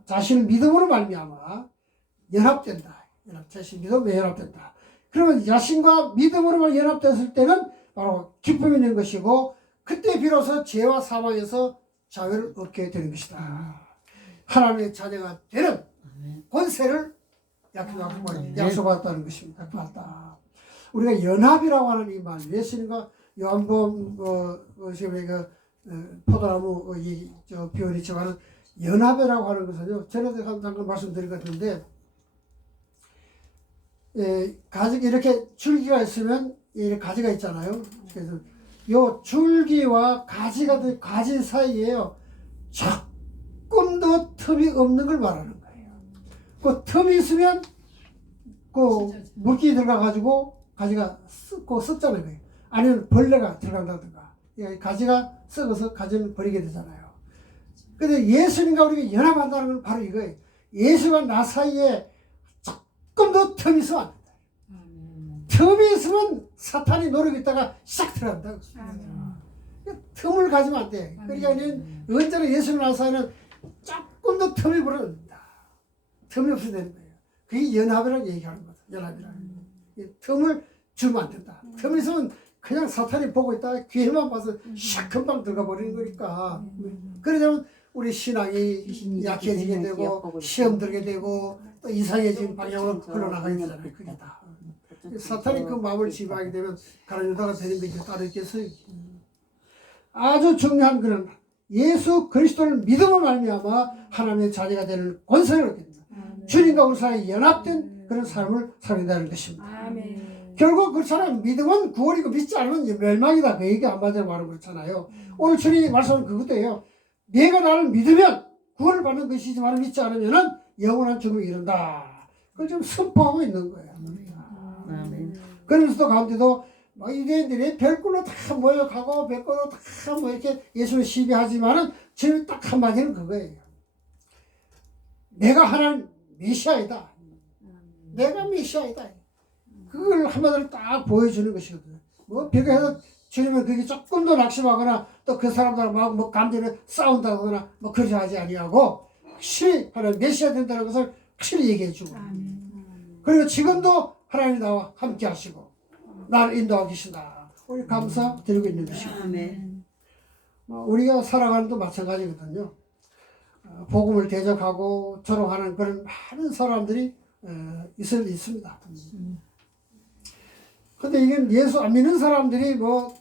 자신을 믿음으로 말미암아 연합된다. 자신 믿음에 연합된다. 그러면 자신과 믿음으로만 연합됐을 때는 바로 기쁨이 있는 것이고 그때 비로소 죄와 사망에서 자유를 얻게 되는 것이다. 하나님의 자녀가 되는 권세를 약속받았다는 것입니다. 받았다. 우리가 연합이라고 하는 이 말, 예수님과 요한복음 지금 포도나무 비유를 있지만 연합이라고 하는 것은요. 전에도 잠깐 말씀드린 것 같은데 가지 이렇게 줄기가 있으면 이렇게 가지가 있잖아요. 그래서 요 줄기와 가지 사이에요. 조금 더 틈이 없는 걸 말하는 거예요. 그 틈이 있으면 그 물기 들어가 가지고 가지가 썩잖아요. 아니면 벌레가 들어간다든가 가지가 썩어서 가지는 버리게 되잖아요. 근데 예수님과 우리가 연합한다는 건 바로 이거예요. 예수와 나 사이에 조금 더 틈이 있으면 안 된다. 틈이 있으면 사탄이 노리고 있다가 싹 들어간다. 틈을 가지면 안 돼. 그러니까 언제나 예수와 나 사이는 조금 더 틈이 벌어진다. 틈이 없어야 되는 거예요. 그게 연합이라고 얘기하는 거죠. 연합이라는 틈을 주면 안 된다. 틈이 있으면 그냥 사탄이 보고 있다가 기회만 봐서 샥 금방 들어가 버리는 거니까. 그러자면 우리 신앙이 약해지게 되고 시험 들게 되고 또 이상해진 방향으로 흘러나가게 되잖아요. 그게 다. 사탄이 그 마음을 지배하게 되면 가는 유다가 되는 것이 따로 있겠어요. 아주 중요한 그런 예수 그리스도를 믿음으로 말미암아 하나님의 자녀가 되는 권세를 얻게 됩니다. 주님과 우리 사이에 연합된 그런 삶을 살린다는 것입니다. 아멘. 결국 그 사람 믿음은 구원이고 믿지 않으면 멸망이다. 그 얘기 한마디로 말하고 있잖아요. 오늘 주님이 말씀하는 그것도예요. 내가 나를 믿으면 구원을 받는 것이지만 믿지 않으면은 영원한 죽음에 이른다. 그걸 좀 선포하고 있는 거예요. 아멘. 그러면서도 가운데도 막 유대인들이 별꼴로 다 모여가고 별꼴로 다 뭐 이렇게 예수를 시비하지만은 지금 딱 한마디는 그거예요. 내가 하나님 메시아이다. 내가 메시아이다. 그걸 한마디로 딱 보여주는 것이거든요. 뭐 비교해서 주님은 그게 조금 더 낙심하거나 또 그 사람들하고 막 뭐 감정에 싸운다거나 뭐 그러지 하지 아니하고 확실히 하나님 메시아 된다는 것을 확실히 얘기해 주고 그리고 지금도 하나님이 나와 함께 하시고 나를 인도하고 계신다. 우리 감사드리고 있는 것이고 아멘. 우리가 살아가는 도 마찬가지거든요. 복음을 대적하고 조롱하는 그런 많은 사람들이 있습니다. 근데 이게 예수 안 믿는 사람들이 뭐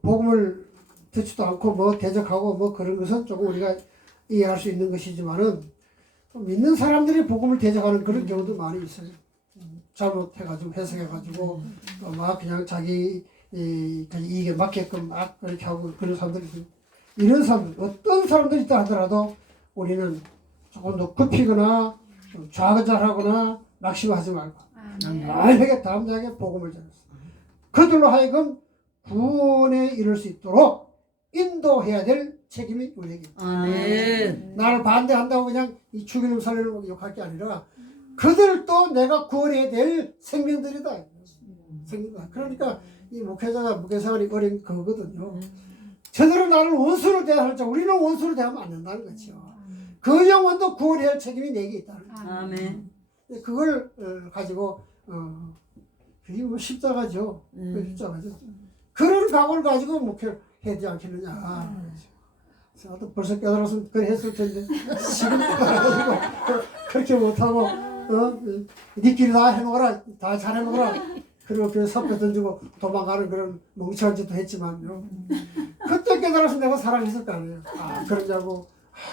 복음을 듣지도 않고 뭐 대적하고 뭐 그런 것은 조금 우리가 이해할 수 있는 것이지만은 믿는 사람들이 복음을 대적하는 그런 경우도 많이 있어요. 잘못해가지고 해석해가지고 막 그냥 자기 이익에 맞게끔 막 그렇게 하고 그런 사람들이 있어요. 이런 사람들 어떤 사람들이 있다 하더라도 우리는 조금 더 굽히거나 좀 좌절하거나 낙심하지 말고 만약에 담대하게 복음을 전했어. 그들로 하여금 구원에 이를 수 있도록 인도해야 될 책임이 우리에게. 아멘. 나를 반대한다고 그냥 이 죽이는 살리는 욕할 게 아니라 그들도 내가 구원해야 될 생명들이다. 생명이다. 그러니까 이 목회자가 목회생활이 어린 그거거든요. 저들은 나를 원수로 대할 자 우리는 원수로 대하면 안 된다는 거죠. 그 영혼도 구원해야 할 책임이 내게 있다는 거죠. 아멘. 그걸 가지고 그게 뭐 십자가죠. 그 십자가죠. 그런 각오를 가지고 목회를 해야 되지 않겠느냐. 나도 벌써 깨달았으면 그래 했을 텐데 지금 깨달아가지고 그렇게 못하고 니끼리 다 해놓으라 다 잘해놓으라 그리고 그 섭외 던지고 도망가는 그런 멍청한 짓도 했지만요. 그때 깨달아서 내가 사랑했을 거 아니에요.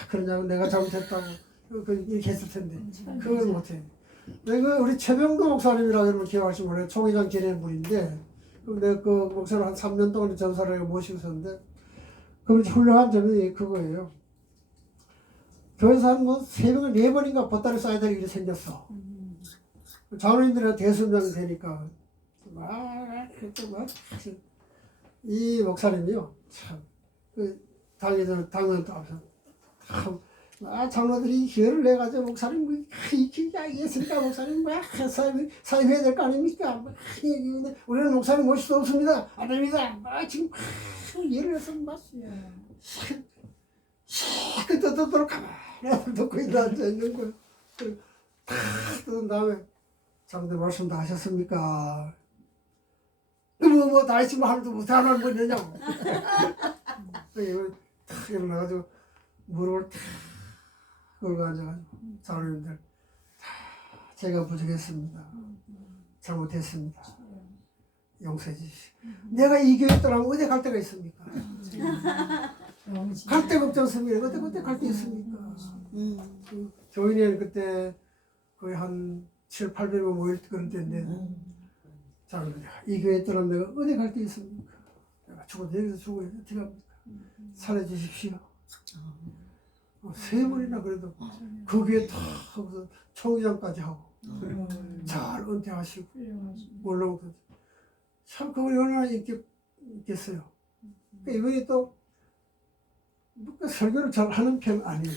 그러냐고 내가 잘못했다고 이렇게 했을 텐데 그걸 못해. 내가 우리 최병도 목사님이라고 여러분 기억하시 몰라요. 총회장 지낸 분인데 내가 그 목사를 한 3년 동안 전사를 모시고 있었는데 그 훌륭한 점이 그거예요. 교회에서 한 뭐 3번, 4번인가 보따리 쌓아야 될 일이 생겼어. 장로님들이 대수명이 되니까 이 목사님이요 참 당연도 앞서 참 장로들이 기회를 내가지고 목사님 뭐 이겼으니까 목사님 뭐 사임해야 될 거 아닙니까? 우리는 목사님 모실 수 없습니다. 안 됩니다. 지금 예를 해서 막 시끄럽도록 가만히 듣고 앉아있는 거야. 탁 뜯은 다음에 장로님 말씀 다 하셨습니까? 뭐 다 했지만 하나도 못하는 거 있느냐고. 탁 일어나가지고 무릎을 탁 걸고 앉아가지고 장로님들 다 제가 부족했습니다. 잘못했습니다. 용서해 주시오. 내가 이 교회 떠나면 어디 갈 데가 있습니까? 갈 데가 없지 않습니까? 어디 갈 데 있습니까? 교인이 그때 거의 한 700~800명 모일 그런 때인데 장로님 이 교회 떠나면 내가 어디 갈 데 있습니까? 내가 죽어도 여기서 죽어야 어떻게 합니까? 살려주십시오. 3번이나 그래도 그 교회 다 하고서 총회장까지 하고 잘 은퇴하시고 올라오고 참 그걸 얼마나 있겠어요. 이번에 또 설교를 잘 하는 편 아니에요.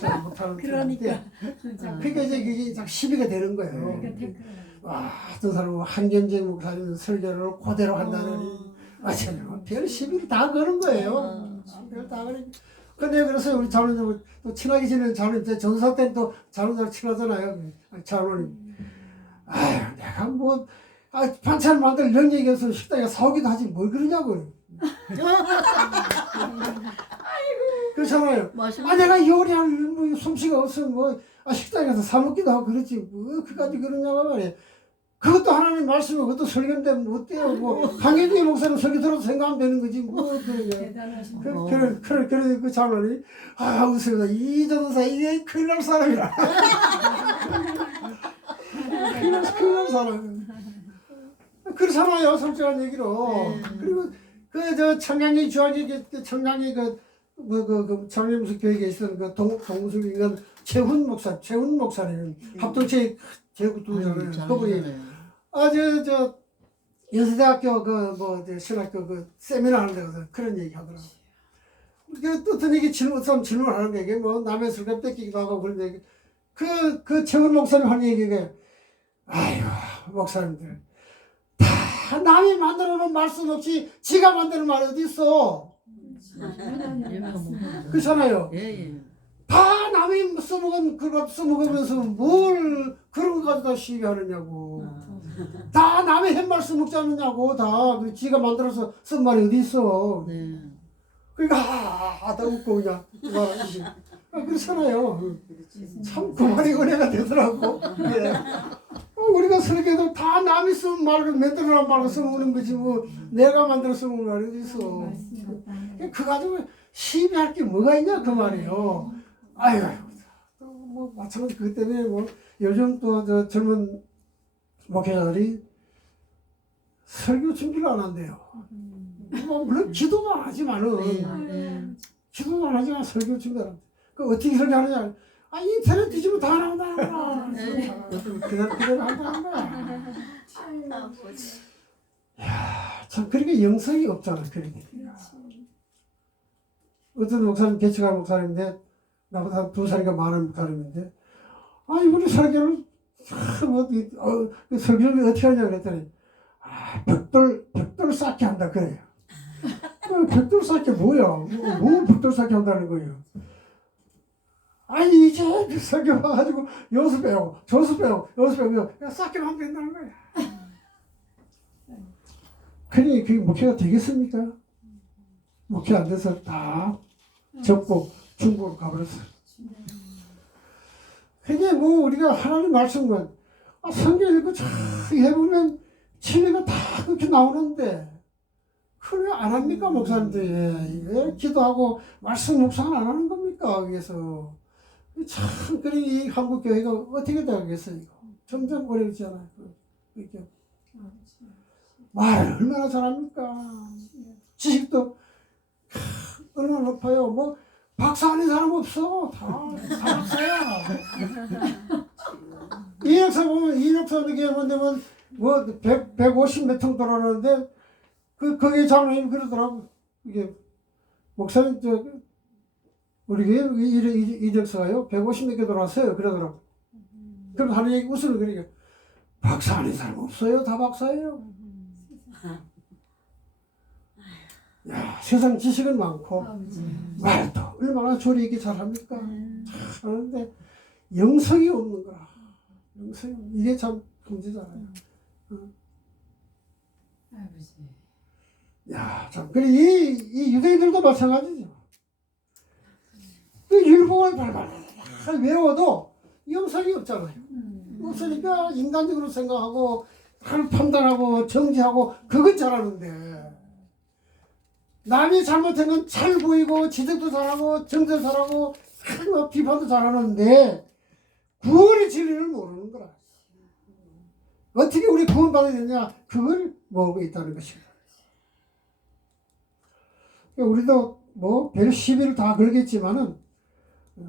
잘 못하는 편인데 그러니까 이제 그게 시비가 되는 거예요. 와, 어떤 사람은 한경재 목사님은 설교를 그대로 한다더니 맞아요. 별 시비를 다 거는 거예요. 별 다 거는. 근데 그래서 우리 장로님 또 친하게 지내는 장로님 전사 때는 또 장로님 친하잖아요. 장로님. 아유 내가 뭐 반찬 만들 능력이 없어 식당에 사오기도 하지 뭘 그러냐고. 그렇잖아요. 내가 요리할 뭐 솜씨가 없으면 뭐 식당에 가서 사 먹기도 하고 그렇지 뭐 그까지 그러냐고 말이에요. 그것도 하나님 말씀에 그것도 설교인데 뭐 어때요? 뭐 강현중의 목사님 설교 들어도 생각하면 되는 거지 뭐 그러냐. 그래 그 장로님 웃습니다. 이 전도사 이게 큰일 날 사람이라. 큰일 날 사람. 그렇잖아요 솔직한 얘기로. 그리고 그 저 청량리 주한이 청량리 그 장례무소 교회에 있었던 그 동무술인간 최훈 목사님 합동체 제국두잖아요. 그분이 저 연세대학교 신학교 세미나 하는 데거든. 그런 얘기 하더라고. 그 어떤 얘기 질문을 하는 게 이게 뭐 남의 술값 뺏기기도 하고 그런 얘기. 그 최훈 목사님 하는 얘기가 아이고 목사님들 다 남이 만들어 놓은 말씀 없이 지가 만드는 말이 어디 있어? 그렇잖아요. 예. 다 남이 써먹은 그거 써먹으면서 뭘 그런 거 가지고 다 시비하느냐고. 다 남의 햇말 써먹지 않느냐고. 다 지가 만들어서 쓴 말이 어디 있어. 네. 그러니까 하다 웃고 그냥 말하지. 그렇잖아요. 참 그 말이 은혜가 되더라고. 네. 우리가 설교도 다 남이 쓴 말을 만들어놓은 말을 써먹는 거지 뭐 내가 만들어 써먹는 말이 어디 있어. 그 가지고 시비할 게 뭐가 있냐 그 말이에요. 아유, 뭐 마찬가지 그 때문에 뭐 요즘 또 저 젊은 목회자들이 설교 준비를 안 한대요. 뭐 물론 기도도 안 하지만은 기도도 안 하지만 설교 준비를 안 한대. 그 어떻게 설교하느냐? 아 인터넷 뒤지면 다 나온다. 그대로 한다는 거야. 야, 참 그렇게 영성이 없잖아 그러게. 어떤 목사님 개척한 목사님인데 나보다 2살이가 많은 목사님인데 우리 설교를 설교를 어떻게 하냐 그랬더니 벽돌 쌓기 한다 그래요. 벽돌 쌓기 뭐야? 뭐 벽돌 쌓기 한다는 거예요? 이제 설교 와가지고 여기서 배우고 저기서 배우고 여기서 배우고 그냥 쌓기만 하면 된다는 거야. 그러니 그게 목회가 되겠습니까? 목회 안 돼서 다 접고 중국으로 가버렸어요. 그게 뭐 우리가 하나님 말씀은 성경 읽고 잘 해보면 진리가 다 그렇게 나오는데 그걸 왜 안 합니까 목사님들이? 왜 기도하고 말씀 묵상 안 하는 겁니까? 그래서 참 그러니 이 한국 교회가 어떻게 되겠어요? 이거 점점 어려워지잖아요. 이렇게 말을 얼마나 잘합니까? 지식도 얼마나 높아요. 뭐 박사 아닌 사람 없어. 다 박사야. 이력서 보면 이력서 어떻게 보면 뭐 150 몇 통 돌아오는데 거기 장로님 그러더라고. 이게 목사님 우리 교회 이력서가요 150 몇 개 돌아왔어요. 그러더라고. 그럼 하는 얘기 웃으면 그러니까 박사 아닌 사람 없어요. 다 박사예요. 야, 세상 지식은 많고 말도 얼마나 조리 있게 잘합니까? 잘하는데 영성이 없는 거라. 영성이 이게 참 문제잖아요. 야, 참 그래 이 유대인들도 마찬가지죠. 그 율법을 발발 외워도 영성이 없잖아요. 없으니까 인간적으로 생각하고 판단하고 정지하고 그건 잘하는데. 남이 잘못한 건 잘 보이고 지적도 잘하고 정죄도 잘하고 비판도 잘하는데 구원의 진리를 모르는 거라. 어떻게 우리 구원받아야 되냐 그걸 모르고 있다는 것입니다. 우리도 뭐 별 시비를 다 걸겠지만은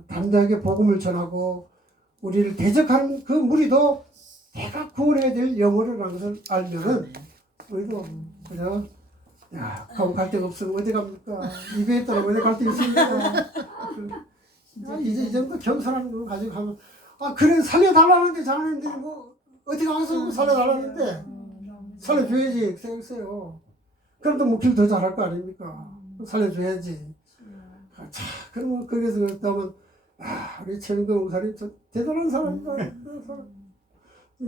담대하게 복음을 전하고 우리를 대적하는 그 무리도 내가 구원해야 될 영혼이라는 것을 알면은 우리도 그냥 야, 갈 데가 없으면 어디 갑니까? 입에 있다가 어디 갈 데 있습니까? 이제 이 정도 겸손한 거 가지고 하면 그래 살려달라는데 장로님들이 뭐 어디 가서 살려달라는데 살려줘야지 생각했어요. 그럼 또 목회를 더 잘할 거 아닙니까? 살려줘야지. 자, 그러면 거기서 그랬다면 우리 최영도 목사님 저 대단한 사람이다.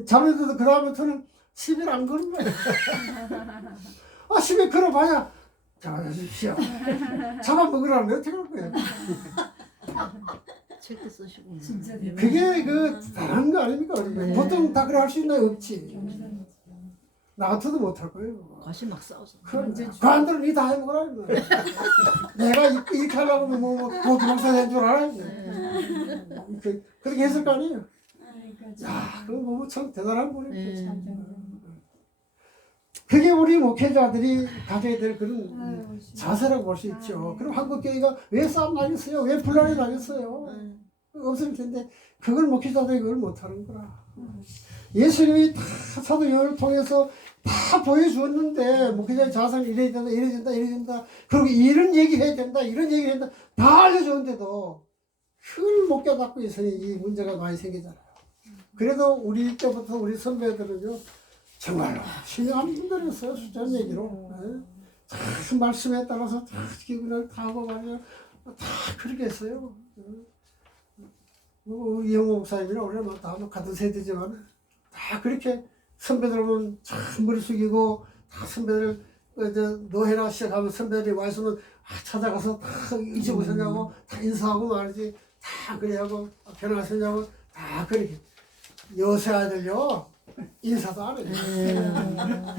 자매들도 그 다음부터는 시비를 안 거는 거야. 시비 걸어봐야 잡아주십시오. 잡아먹으라는데 어떻게 할 거예요? 책도 쓰시고. 진짜 그게 다른 거 아닙니까? 네. 보통 다 그래 할 수 있나요? 없지. 나 같아도 못 할 거예요. 과시 막 싸워서. 그 안들은 니 다 해먹으라. 내가 이렇게 하려고 하면 도망사 된 줄 알아? 그렇게 했을 거 아니에요? 야, 그거 보면 참 대단한 분이에요. 그게 우리 목회자들이 가져야 될 그런 아유, 자세라고 볼 수 있죠. 그럼 한국교회가 왜 싸움 나겠어요? 왜 분란이 나겠어요? 없을 텐데 그걸 목회자들이 그걸 못하는 거라. 예수님이 다 사도 요한을 통해서 다 보여주었는데 목회자의 자세는 이래야 된다, 이래야 된다, 이래야 된다. 그리고 이런 얘기 해야 된다, 이런 얘기 해야 된다. 다 알려줬는데도 그걸 못 깨닫고 있으니 이 문제가 많이 생기잖아요. 그래도 우리 때부터 우리 선배들은요 정말로 신령한 분들이었어요. 숫자는 얘기로. 참 말씀에 따라서 다 기분을 다 하고 말이야. 다 그렇게 했어요. 뭐 이영호 목사님이나 우리는 다 같은 세대지만 다 그렇게 선배들 보면 참 머리 숙이고 다 선배들 너 해라 시작하면 선배들이 와 있으면 찾아가서 다 일찍 오셨냐고 다 인사하고 말이지 다 그래 하고 편하셨냐고 다 그렇게 요새 아들요 인사도 안 해요.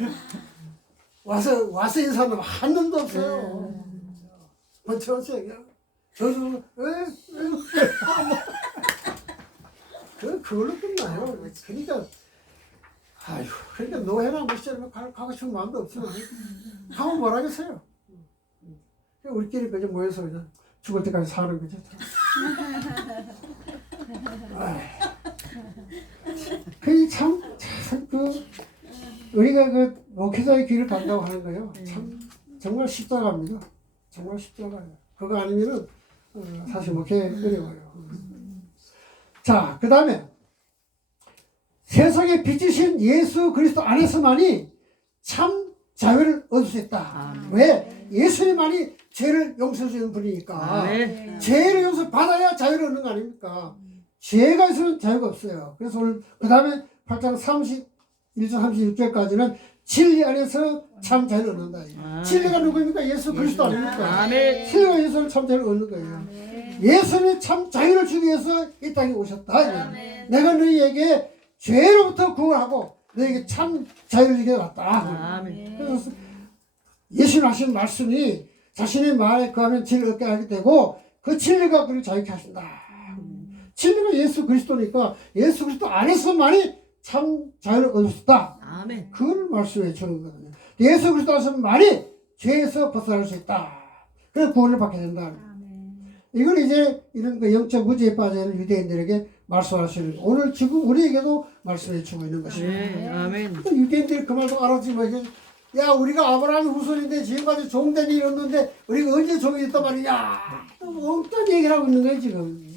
와서 인사는 한 놈도 없어요. 번쩍번쩍 그냥 저도 그걸로 끝나요. 그러니까 아유 그러니까 노회나 무시하면 가고 싶은 마음도 없지만 하면 뭘 하겠어요. 우리끼리 그냥 모여서 그냥 죽을 때까지 사는 거죠. 그 우리가 그 목회자의 길을 간다고 하는 거예요. 참 정말 십자가입니다. 정말 십자가예요. 그거 아니면은 사실 목회 어려워요. 자, 그 다음에 세상에 빛이신 예수 그리스도 안에서만이 참 자유를 얻을 수 있다. 왜? 예수님만이 죄를 용서해 주는 분이니까. 죄를 용서 받아야 자유를 얻는 거 아닙니까? 죄가 있으면 자유가 없어요. 그래서 오늘 그 다음에 8장 31절 36절까지는 진리 안에서 참 자유를 얻는다. 진리가 누구입니까? 예수 그리스도 아닙니까? 진리가 예수를 참 자유를 얻는 거예요. 예수님이 참 자유를 주기 위해서 이 땅에 오셨다. 내가 너희에게 죄로부터 구원하고 너희에게 참 자유를 주게 왔다. 그래서 예수님 하신 말씀이 자신의 말에 거하면 진리를 얻게 하게 되고 그 진리가 그를 자유케 하신다. 진리가 예수 그리스도니까 예수 그리스도 안에서만이 참 자유를 얻을 수 있다. 그걸 말씀해 주는 거거든요. 예수 그리스도 안에서만이 죄에서 벗어날 수 있다. 그래서 구원을 받게 된다. 이걸 이제 이런 그 영적 무지에 빠져 있는 유대인들에게 말씀하시는 오늘 지금 우리에게도 말씀해 주고 있는 것입니다. 그러니까 유대인들이 그 말도 알았지만 이게 야 우리가 아브라함의 후손인데 지금까지 종된 일이 없는데 우리가 언제 종이 됐단 말이냐 또 엉뚱한 얘기를 하고 있는 거예요 지금.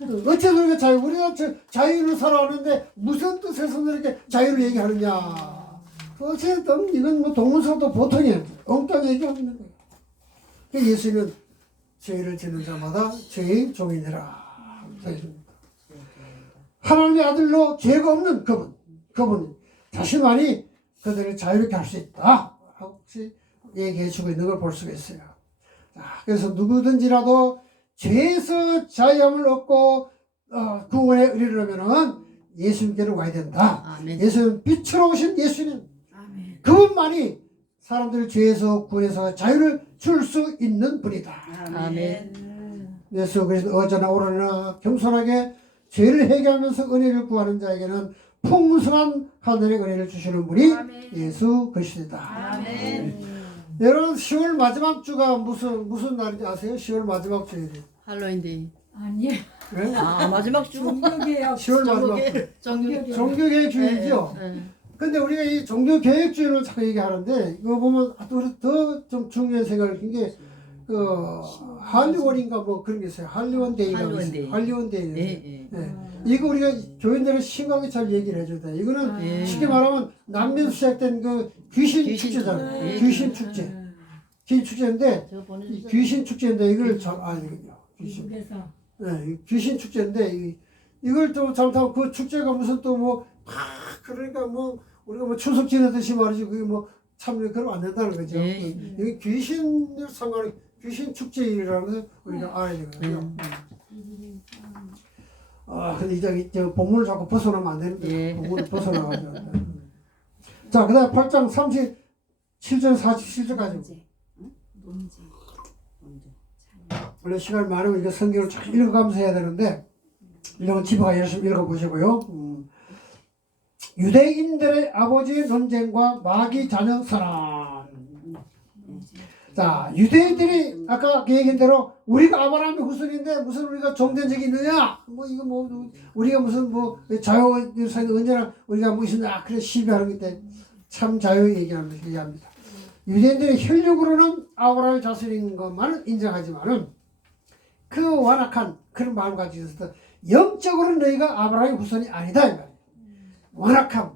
어째서 우리가 우리가 자유를 살아왔는데 무슨 뜻에서 이렇게 자유를 얘기하느냐. 어쨌든 이건 뭐 동문서도 보통이에요. 엉뚱한 얘기하고 있는 거예요. 그러니까 예수님은 죄를 짓는 자마다 죄의 종이니라. 하나님의 아들로 죄가 없는 그분 자신만이 그들을 자유롭게 할 수 있다. 혹시 얘기해 주고 있는 걸 볼 수가 있어요. 자, 그래서 누구든지라도 죄에서 자유함을 얻고 구원에 이르려면은 예수님께로 와야 된다. 예수님 빛으로 오신 예수님 그분만이 사람들을 죄에서 구원해서 자유를 줄 수 있는 분이다. 예수 그리스도 어제나 오늘나 겸손하게 죄를 해결하면서 은혜를 구하는 자에게는 풍성한 하늘의 은혜를 주시는 분이 예수 그리스도다. 여러분 10월 마지막 주가 무슨 날인지 아세요? 10월 마지막 주예요. 할로윈데이. 아니에요. 왜? 마지막 주. 종교개혁. 10월 마지막 주. 정규. 종교개혁 주일이죠. 근데 우리가 이 종교개혁 주일을 자꾸 얘기하는데 이거 보면 더 좀 중요한 생각을 한 게 할리원인가 뭐 그런 게 있어요. 할리원데이가 있어요. 할리원데이. 이거 우리가 교인들은 심하게 잘 얘기를 해줘야 돼. 이거는 쉽게 말하면 남미에서 시작된 그 귀신 축제잖아요. 귀신 축제. 귀신 축제인데 귀신 축제인데 이걸 잘 알거든요. 귀신 축제인데 이걸 또 잘못하면 그 축제가 무슨 또 뭐 그러니까 뭐 우리가 뭐 추석 지내듯이 말이지 그게 뭐 참 그러면 안 된다는 거죠. 이게 귀신을 상관이 귀신 축제라는 것을 우리가 알아야 되거든요. 근데 이제 본문을 자꾸 벗어나면 안 되는데 본문을 벗어나가지고. 자, 그 다음에 8장 37절 47절까지. 원래 시간 많으면 이거 성경을 쫙 읽어가면서 해야 되는데 이런 집에 가 열심히 읽어보시고요. 유대인들의 아버지의 논쟁과 마귀 자녀 선언. 자, 유대인들이 아까 그 얘기한 대로 우리가 아브라함의 후손인데 무슨 우리가 종된 적이 있느냐? 뭐 이거 뭐 우리가 무슨 뭐 자유의사에 언제나 우리가 뭐 있었냐? 그래 시비하는 건데 참 자유 얘기합니다. 유대인들이 혈육으로는 아브라함의 자손인 것만은 인정하지만은 그 완악한 그런 마음을 가지고 있어서 영적으로는 너희가 아브라함의 후손이 아니다 이 말이에요. 완악함.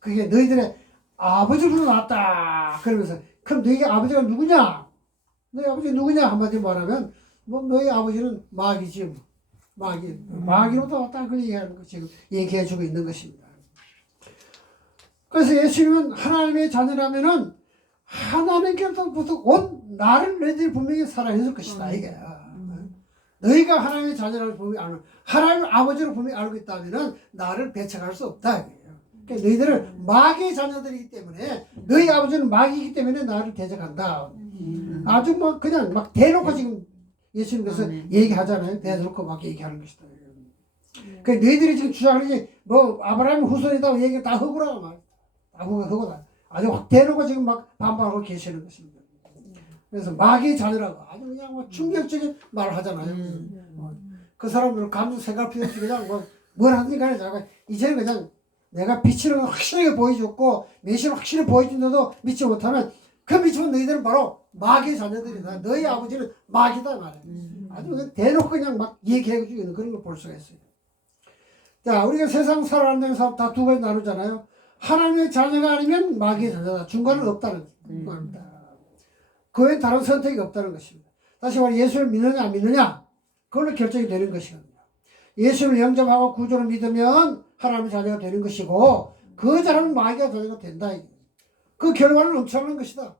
그게 너희들의 아버지로 나왔다. 그러면서 그럼 너희 아버지가 누구냐? 너희 아버지 누구냐? 한마디로 말하면 뭐 너희 아버지는 마귀지 뭐. 마귀로부터 왔다. 그 얘기하는 거 지금 얘기해주고 있는 것입니다. 그래서 예수님은 하나님의 자녀라면은 하나님께로부터 온 나를 너희들이 분명히 사랑해줄 것이다 이게. 너희가 하나님의 자녀를 분명히 알고 하나님 아버지를 분명히 알고 있다면은 나를 배척할 수 없다 이거예요. 그러니까 너희들은 마귀의 자녀들이기 때문에 너희 아버지는 마귀이기 때문에 나를 대적한다. 아주 뭐 그냥 막 대놓고 지금 예수님께서 얘기하잖아요. 대놓고 막 얘기하는 것이다. 그러니까 너희들이 지금 주장하는 뭐 아브라함의 후손이다 얘기 다 허구라고 말. 다 허구다. 아주 확 대놓고 지금 막 반발하고 계시는 것입니다. 그래서 마귀의 자녀라고 아주 그냥 뭐 충격적인 말을 하잖아요. 그 사람들은 감정 생각 필요 없이 그냥 뭘 하든지 간에 자가 이제는 그냥 내가 빛을 확실하게 보여줬고 메시를 확실히 보여준데도 믿지 못하면 그 믿으면 너희들은 바로 마귀의 자녀들이다. 너희 아버지는 마귀다 말이에요. 아주 대놓고 그냥 막 얘기해주고 있는 그런 걸 볼 수가 있어요. 자, 우리가 세상 살아가는 사람 다 두 가지 나누잖아요. 하나님의 자녀가 아니면 마귀의 자녀다. 중간은 없다는 겁니다. 그 외엔 다른 선택이 없다는 것입니다. 다시 말해 예수를 믿느냐 안 믿느냐 그걸로 결정이 되는 것이거든요. 예수를 영접하고 구조를 믿으면 하나님의 자녀가 되는 것이고 그 사람은 마귀의 자녀가 된다. 그 결과는 엄청난 것이다.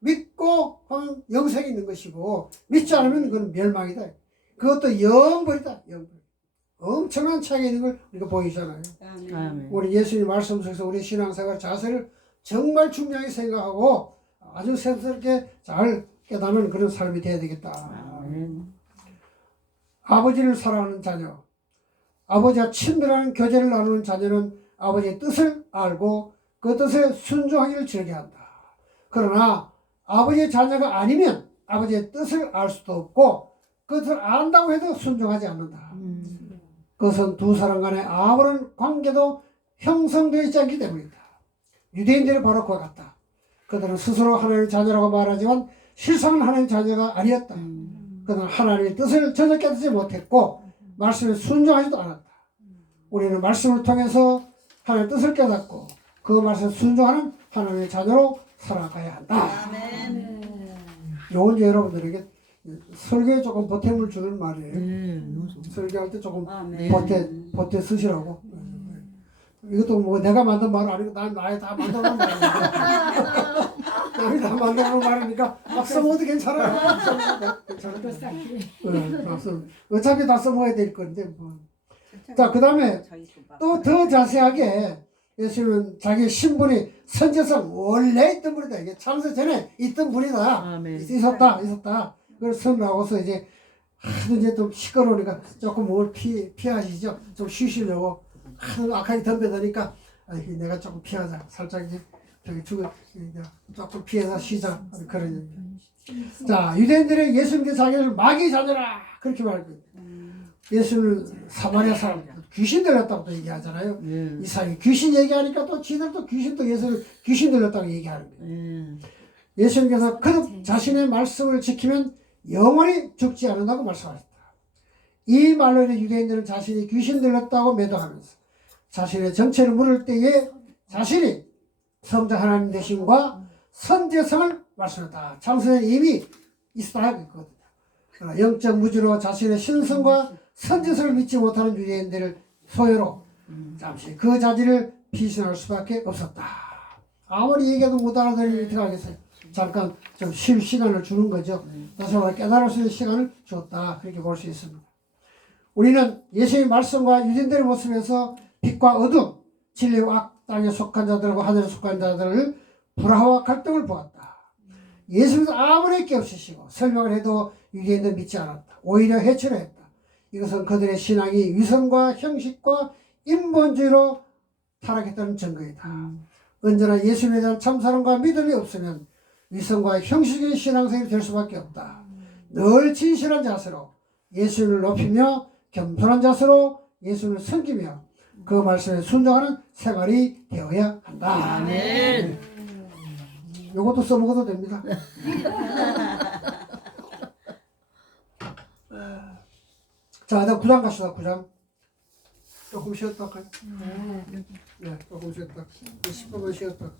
믿고 하면 영생이 있는 것이고 믿지 않으면 그건 멸망이다. 그것도 영벌이다. 영벌. 엄청난 차이가 있는 걸 우리가 보이잖아요. 우리 예수님 말씀 속에서 우리 신앙생활 자세를 정말 중요하게 생각하고 아주 새롭게 잘 깨닫는 그런 삶이 되어야 되겠다. 아버지를 사랑하는 자녀, 아버지와 친밀한 교제를 나누는 자녀는 아버지의 뜻을 알고 그 뜻에 순종하기를 즐겨한다. 그러나 아버지의 자녀가 아니면 아버지의 뜻을 알 수도 없고 그 뜻을 안다고 해도 순종하지 않는다. 그것은 두 사람 간의 아무런 관계도 형성되어 있지 않기 때문이다. 유대인들이 바로 그와 같다. 그들은 스스로 하나님의 자녀라고 말하지만 실상은 하나님의 자녀가 아니었다. 그들은 하나님의 뜻을 전혀 깨닫지 못했고 말씀에 순종하지도 않았다. 우리는 말씀을 통해서 하나님의 뜻을 깨닫고 그 말씀에 순종하는 하나님의 자녀로 살아가야 한다. 요건 여러분들에게 설교에 조금 보탬을 주는 말이에요. 설교할 때 조금 보태 쓰시라고. 이것도 뭐 내가 만든 말 아니고 나에 다 만들어놓은 말이니까. 남이 다 만들어놓은 말이니까 막 써먹어도 괜찮아요. 어차피 다 써먹어야 될 건데 뭐. 자, 그 다음에 또 더 자세하게 예수님은 자기 신분이 선지자상 원래 있던 분이다. 이게 창세 전에 있던 분이다. 있었다. 그걸 선나고서 이제 하도 이제 좀 시끄러우니까 조금 뭘 피하시죠. 좀 쉬시려고 하도 악하게 덤벼드니까 내가 조금 피하자. 살짝 이제 저기 조금 피해서 쉬자. 그런 얘기. 자, 유대인들의 예수님께 자기를 마귀의 자녀라 그렇게 말하고 예수는 사마리아 사람 귀신 들렸다고 얘기하잖아요. 이사이 귀신 얘기하니까 또 지들도 귀신도 예수를 귀신 들렸다고 얘기하는 거예요. 예수님께서 그 자신의 말씀을 지키면 영원히 죽지 않는다고 말씀하셨다. 이 말로 인해 유대인들은 자신이 귀신 들렸다고 매도하면서 자신의 정체를 물을 때에 자신이 성자 하나님 되심과 선지성을 말씀했다. 창세에 이미 있었다 했거든요. 그러나 영적 무지로 자신의 신성과 선지성을 믿지 못하는 유대인들을 소요로 잠시 그 자질을 피신할 수밖에 없었다. 아무리 얘기해도 못 알아들으면 어떻게 하겠어요? 잠깐 좀 쉴 시간을 주는 거죠. 다시 말해 깨달을 수 있는 시간을 줬다. 그렇게 볼 수 있습니다. 우리는 예수의 말씀과 유대인들의 모습에서 빛과 어둠, 진리와 악, 땅에 속한 자들과 하늘에 속한 자들을 불화와 갈등을 보았다. 예수님은 아무리 깨우치시고 설명을 해도 유대인들은 믿지 않았다. 오히려 해치려 했다. 이것은 그들의 신앙이 위선과 형식과 인본주의로 타락했다는 증거이다. 언제나 예수님에 대한 참사랑과 믿음이 없으면 위선과 형식의 신앙생활이 될 수밖에 없다. 늘 진실한 자세로 예수님을 높이며 겸손한 자세로 예수님을 섬기며 그 말씀에 순종하는 생활이 되어야 한다. 아멘. 요것도 써먹어도 됩니다. 자, 이제 9장 갑시다. 9장. 조금 쉬었다 할까요? 네, 조금 쉬었다. 10분만 쉬었다.